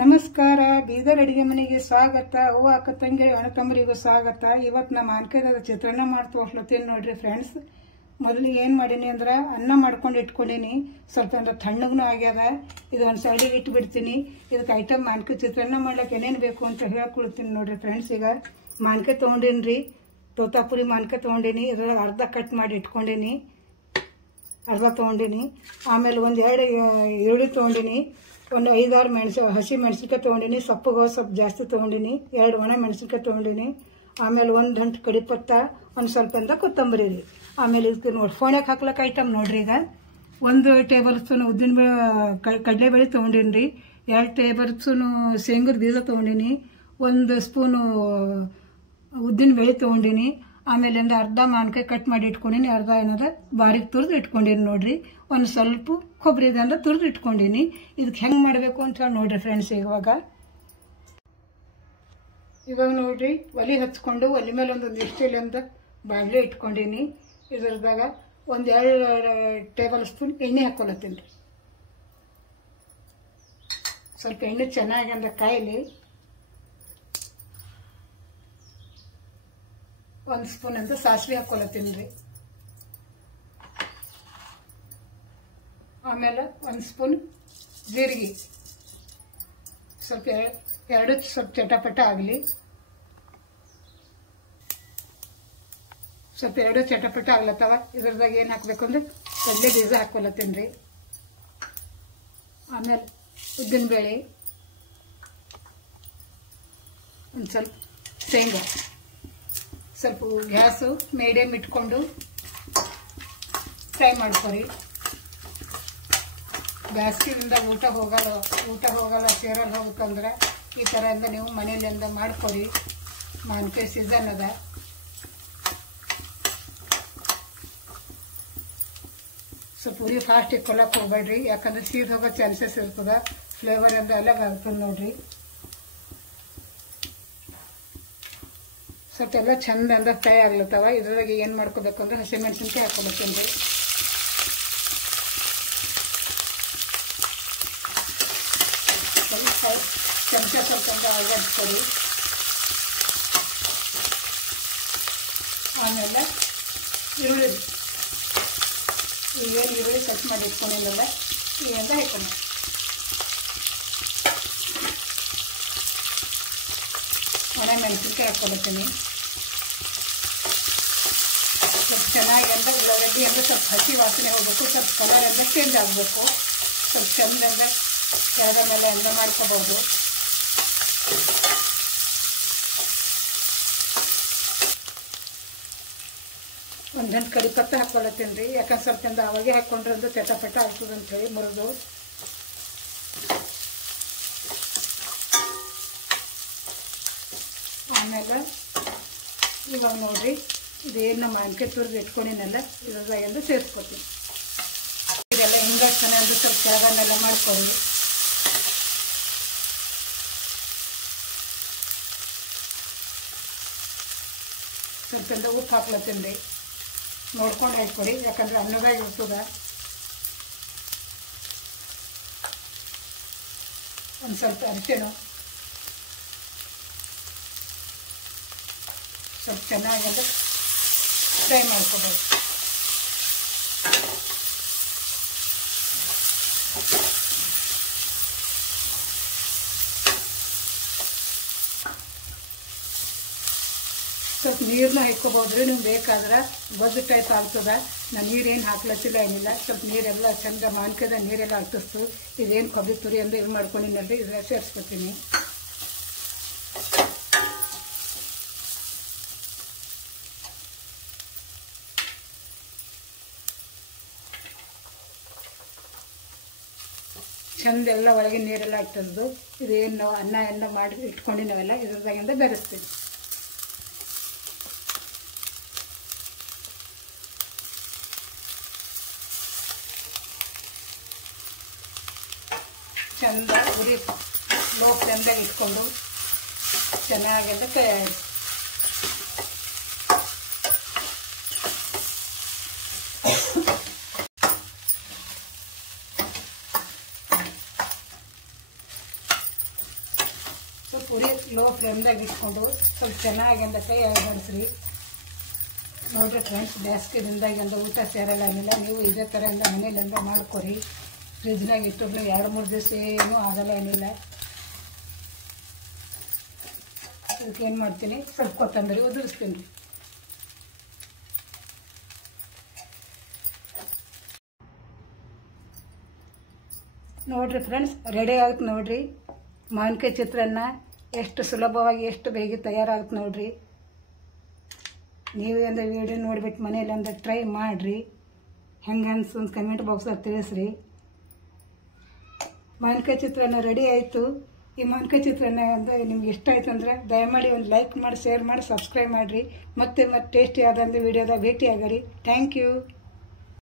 ನಮಸ್ಕಾರ. ಬೀದರ್ ಅಡಿಗೆ ಮನೆಗೆ ಸ್ವಾಗತ. ಅವ್ವ ಅಕ್ಕ ತಂಗಿ ಅಣ್ಣ ತಮ್ಮರಿಗೂ ಸ್ವಾಗತ. ಇವತ್ತು ನಮ್ಮ ಮಾನ್ಕಾಯ್ದ ಚಿತ್ರಾನ್ನ ಮಾಡಿ ತೋರ್ಸ್ಲತ್ತೀನಿ ನೋಡ್ರಿ ಫ್ರೆಂಡ್ಸ್. ಮೊದಲಿಗೆ ಏನು ಮಾಡೀನಿ ಅಂದ್ರೆ ಅನ್ನ ಮಾಡ್ಕೊಂಡು ಇಟ್ಕೊಂಡೀನಿ. ಸ್ವಲ್ಪ ಅಂದ್ರೆ ತಣ್ಣಗೂ ಆಗ್ಯದ. ಇದು ಒಂದು ಸೈಡಿಗೆ ಇಟ್ಬಿಡ್ತೀನಿ. ಇದಕ್ಕೆ ಐಟಮ್ ಮಾನ್ಕಾಯಿ ಚಿತ್ರಾನ್ನ ಮಾಡ್ಲಿಕ್ಕೆ ಏನೇನು ಬೇಕು ಅಂತ ಹೇಳ್ಕೊಳ್ತೀನಿ ನೋಡ್ರಿ ಫ್ರೆಂಡ್ಸ್. ಈಗ ಮಾನ್ಕಾಯಿ ತೊಗೊಂಡೀನಿ ರೀ, ತೋತಾಪುರಿ ಮಾನ್ಕಾಯಿ ತೊಗೊಂಡೀನಿ. ಇದ್ರೊಳಗೆ ಅರ್ಧ ಕಟ್ ಮಾಡಿ ಇಟ್ಕೊಂಡೀನಿ, ಅರ್ಧ ತೊಗೊಂಡೀನಿ. ಆಮೇಲೆ ಒಂದು ಎರಡು ಈರುಳ್ಳಿ ತೊಗೊಂಡೀನಿ, ಒಂದು 5-6 ಹಸಿ ಮೆಣಸಿನ್ಕಾಯಿ ತೊಗೊಂಡೀನಿ. ಸೊಪ್ಪುಗಳು ಸ್ವಲ್ಪ ಜಾಸ್ತಿ ತೊಗೊಂಡೀನಿ. 2 ಒಣ ಮೆಣಸಿನ್ಕಾಯಿ ತೊಗೊಂಡೀನಿ. ಆಮೇಲೆ 1 ಗಂಟೆ ಕಡಿಪತ್ತ, ಒಂದು ಸ್ವಲ್ಪ ಅಂತ ಕೊತ್ತಂಬರಿ ರೀ. ಆಮೇಲೆ ಇದಕ್ಕೆ ನೋಡಿ ಫೋನ್ಯಾಗ ಹಾಕ್ಲಕ್ಕೆ ಐಟಮ್ ನೋಡ್ರಿ. ಈಗ 1 ಟೇಬಲ್ ಸ್ಪೂನ್ ಕಡಲೆಬೇಳೆ ತೊಗೊಂಡೀನಿ ರೀ. 2 ಟೇಬಲ್ ಸ್ಪೂನು ಶೇಂಗದ ಬೀಜ ತೊಗೊಂಡೀನಿ. 1 ಸ್ಪೂನು ಉದ್ದಿನಬೇಳೆ ತೊಗೊಂಡೀನಿ. ಆಮೇಲೆ ಒಂದು ಅರ್ಧ ಮಾನ್ಕಾಯಿ ಕಟ್ ಮಾಡಿ ಇಟ್ಕೊಂಡೀನಿ, ಅರ್ಧ ಏನಾರ ಬಾರಿಗೆ ತುರಿದು ಇಟ್ಕೊಂಡೀನಿ ನೋಡ್ರಿ. ಒಂದು ಸ್ವಲ್ಪ ಕೊಬ್ಬರಿ ಅಂದ್ರೆ ತುರಿದು ಇಟ್ಕೊಂಡೀನಿ. ಇದಕ್ಕೆ ಹೆಂಗೆ ಮಾಡಬೇಕು ಅಂತ ಹೇಳಿ ನೋಡ್ರಿ ಫ್ರೆಂಡ್ಸ್. ಇವಾಗ ನೋಡ್ರಿ ಒಲೆ ಹಚ್ಕೊಂಡು ಒಲೆ ಮೇಲೆ ಒಂದು ಸ್ಟೀಲ್ ಅಂತ ಬಾಣಲೆ ಇಟ್ಕೊಂಡೀನಿ. ಇದ್ರದಾಗ 1-2 ಟೇಬಲ್ ಸ್ಪೂನ್ ಎಣ್ಣೆ ಹಾಕೊಳತ್ತೀನಿ ರೀ. ಸ್ವಲ್ಪ ಎಣ್ಣೆ ಚೆನ್ನಾಗಿ ಅಂದ್ರೆ ಕಾಯಿಲಿ. 1 ಸ್ಪೂನ್ ಅಂತ ಸಾಸಿವೆ ಹಾಕೊಳತ್ತೀನಿ ರೀ. ಆಮೇಲೆ 1 ಸ್ಪೂನ್ ಜೀರಿಗೆ, ಸ್ವಲ್ಪ ಎರಡು ಸ್ವಲ್ಪ ಚಟಪಟ ಆಗಲಿ. ಸ್ವಲ್ಪ ಎರಡು ಚಟಪಟ ಆಗ್ಲತ್ತವ. ಇದ್ರದಾಗ ಏನು ಹಾಕ್ಬೇಕು ಅಂದ್ರೆ ಕಡಲೆ ಬೀಜ ಹಾಕೊಳತ್ತೀನಿ ರೀ. ಆಮೇಲೆ ಉದ್ದಿನಬೇಳೆ, ಒಂದು ಸ್ವಲ್ಪ ಶೇಂಗಾ. ಸ್ವಲ್ಪ ಗ್ಯಾಸು ಮೀಡಿಯಮ್ ಇಟ್ಕೊಂಡು ಫ್ರೈ ಮಾಡ್ಕೊರಿ. ಬ್ಯಾಸ್ಗಿದಿಂದ ಊಟ ಹೋಗಲ್ಲ ಸೇರಲ್ಲಿ ಹೋಗ್ಬೇಕಂದ್ರೆ ಈ ಥರ ಇಂದ ನೀವು ಮನೇಲಿಂದ ಮಾಡ್ಕೊರಿ. ಮಾನ್ಕಾಯಿ ಸೀಸನ್ ಅದ. ಸ್ವಲ್ಪ ಉರಿ ಫಾಸ್ಟ್ ಇಟ್ಕೊಳಕ್ಕೆ ಹೋಗ್ಬೇಡ್ರಿ, ಯಾಕಂದ್ರೆ ಸೀದ್ ಹೋಗೋ ಚಾನ್ಸಸ್ ಇರ್ತದ. ಫ್ಲೇವರ್ ಅಂತ ಎಲ್ಲ ಆಗ್ತದೆ ನೋಡ್ರಿ. ಸ್ವಲ್ಪ ಎಲ್ಲ ಚಂದ ಅಂದ್ರೆ ಫ್ರೈ ಆಗ್ಲತ್ತವ. ಇದ್ರೊಳಗೆ ಏನು ಮಾಡ್ಕೋಬೇಕು ಅಂದ್ರೆ ಹಸಿಮೆಣಸಿನ್ಕಾಯಿ ಹಾಕೊಳ್ತೀನಿ ರೀ. ಚಮಚ ಸ್ವಲ್ಪ ಹಚ್ಕೊಡಿ. ಆಮೇಲೆ ಈರುಳ್ಳಿ, ಏನು ಈರುಳ್ಳಿ ಕಟ್ ಮಾಡಿ ಇಟ್ಕೊಂಡಿದ್ದಲ್ಲ ಈಗಿಂದ ಹಾಕೋಣ. ಒಣ ಮೆಣಸಿನ್ಕಾಯಿ ಹಾಕೊಳ್ತೀನಿ. ಸ್ವಲ್ಪ ಚೆನ್ನಾಗಿ ಅಂದ್ರೆ ಉಳ್ಳಾಗಡ್ಡಿ ಅಂದರೆ ಸ್ವಲ್ಪ ಹಸಿ ವಾಸನೆ ಹೋಗಬೇಕು. ಸ್ವಲ್ಪ ಕಲರ್ ಅಂದರೆ ಚೇಂಜ್ ಆಗಬೇಕು. ಸ್ವಲ್ಪ ಚೆಂದ ಅಂದರೆ ಕೆಳಗ ಮೇಲೆ ಎಲ್ಲ ಮಾಡ್ಕೋಬಹುದು. ಒಂದು ಗಂಟೆ ಕರಿಪತ್ತ ಹಾಕೊಳತ್ತೀನಿ ರೀ. ಯಾಕಂದ್ರೆ ಸ್ವಲ್ಪ ಚಂದ ಅವಾಗೆ ಹಾಕೊಂಡ್ರೆ ಅಂದ್ರೆ ಚಟಪಟ ಆಗ್ತದೆ ಅಂಥೇಳಿ ಮುರಿದು. ಆಮೇಲೆ ಇವಾಗ ನೋಡ್ರಿ ಇದೇನು ನಮ್ಮ ಮಾನ್ಕಾಯಿ ತುರಿದು ಇಟ್ಕೊಂಡಿನಲ್ಲ ಇದ್ರಾಗೆಲ್ಲ ಸೇರಿಸ್ಕೊತೀನಿ. ಇದೆಲ್ಲ ಹಿಂಗಾಗ್ತಾನೆ ಅಂದ್ರೆ ಸ್ವಲ್ಪ ಕೆಳಗನ್ನೆಲ್ಲ ಮಾಡ್ಕೊಳ್ಳಿ. ಸ್ವಲ್ಪ ಉಪ್ಪು ಹಾಕ್ಲತ್ತೀನಿ ರೀ. ನೋಡ್ಕೊಂಡು ಹಾಕ್ಕೊಡಿ, ಯಾಕಂದ್ರೆ ಅನ್ನದಾಗ ಇರ್ತದ. ಒಂದು ಸ್ವಲ್ಪ ಅರಿಶಿಣ, ಸ್ವಲ್ಪ ಚೆನ್ನಾಗಿ ಅಂದ್ರೆ ಫ್ರೈ ಮಾಡ್ಕೊಬೇಕು. ಸ್ವಲ್ಪ ನೀರನ್ನ ಹಾಕ್ಕೋಬೋದ್ರಿ ನೀವು ಬೇಕಾದ್ರೆ. ಗೊಜ್ಜು ಟೈಪ್ ಆಗ್ತದ. ನಾನು ನೀರೇನು ಹಾಕ್ಲತ್ತಿಲ್ಲ, ಏನಿಲ್ಲ. ಸ್ವಲ್ಪ ನೀರೆಲ್ಲ ಚಂದ ಮಾನ್ಕಾಯ್ದ ನೀರೆಲ್ಲ ಹತ್ತಿಸ್ತು. ಇದೇನು ಕೊಬ್ಬರಿ ತುರಿ ಅಂದ್ರೆ ಇದು ಮಾಡ್ಕೊಂಡಿನಲ್ಲಿ ಇದ್ರಾಗ ಸೇರಿಸ್ಕೊತೀನಿ. ಚಂದ ಎಲ್ಲ ಒಳಗೆ ನೀರೆಲ್ಲ ಹಾಕ್ತದ್ದು. ಇದೇನು ನಾವು ಅನ್ನ ಎಲ್ಲ ಮಾಡಿ ಇಟ್ಕೊಂಡಿನಾವೆಲ್ಲ ಇದ್ರದಾಗಿಂದ ಬೆರೆಸ್ತೀವಿ. ಚಂದ ಉರಿ ಲೋ ಫ್ಲೇಮ್ದಾಗ ಇಟ್ಕೊಂಡು ಚೆನ್ನಾಗೆಲ್ಲ ತಯಾರಿಸಿ. ಉರಿ ಲೋ ಫ್ಲೇಮ್ದಾಗ ಇಟ್ಕೊಂಡು ಸ್ವಲ್ಪ ಚೆನ್ನಾಗಿ ಕೈ ಆಡಿಸ್ರಿ. ನೋಡ್ರಿ ಫ್ರೆಂಡ್ಸ್, ಬೇಸಿಗೆ ದಿನದಾಗಿಂದ ಊಟ ಸೇರಲ್ಲ ಏನಿಲ್ಲ. ನೀವು ಇದೇ ಥರ ಮನೇಲಿಂದ ಮಾಡ್ಕೊರಿ. ಫ್ರಿಜ್ನಾಗ ಇಟ್ಟರು 2-3 ದಿವಸ ಏನೂ ಆಗಲ್ಲ ಏನಿಲ್ಲ. ಅದಕ್ಕೆ ಏನು ಮಾಡ್ತೀನಿ, ಸ್ವಲ್ಪ ಕೊತ್ತಂಬರಿ ಉದುರಿಸ್ತೀನಿ ರೀ. ನೋಡ್ರಿ ಫ್ರೆಂಡ್ಸ್, ರೆಡಿ ಆಗುತ್ತೆ ನೋಡ್ರಿ ಮಾವಿನಕಾಯಿ ಚಿತ್ರಾನ್ನ. ಎಷ್ಟು ಸುಲಭವಾಗಿ ಎಷ್ಟು ಬೇಗ ತಯಾರಾಗುತ್ತೆ ನೋಡ್ರಿ. ನೀವು ಒಂದು ವಿಡಿಯೋ ನೋಡಿಬಿಟ್ಟು ಮನೇಲಿ ಒಂದು ಟ್ರೈ ಮಾಡಿರಿ. ಹೆಂಗೆ ಅನ್ಸು ಒಂದು ಕಮೆಂಟ್ ಬಾಕ್ಸಲ್ಲಿ ತಿಳಿಸ್ರಿ. ಮಾವಿನಕಾಯಿ ಚಿತ್ರಾನ್ನ ರೆಡಿ ಆಯಿತು. ಈ ಮಾವಿನಕಾಯಿ ಚಿತ್ರಾನ್ನ ನಿಮ್ಗೆ ಇಷ್ಟ ಆಯ್ತು ಅಂದರೆ ದಯಮಾಡಿ ಒಂದು ಲೈಕ್ ಮಾಡಿ, ಶೇರ್ ಮಾಡಿ, ಸಬ್ಸ್ಕ್ರೈಬ್ ಮಾಡಿರಿ. ಮತ್ತೆ ಟೇಸ್ಟಿ ಆದಂಥ ವಿಡಿಯೋದಾಗ ಭೇಟಿ ಆಗರಿ. Thank you.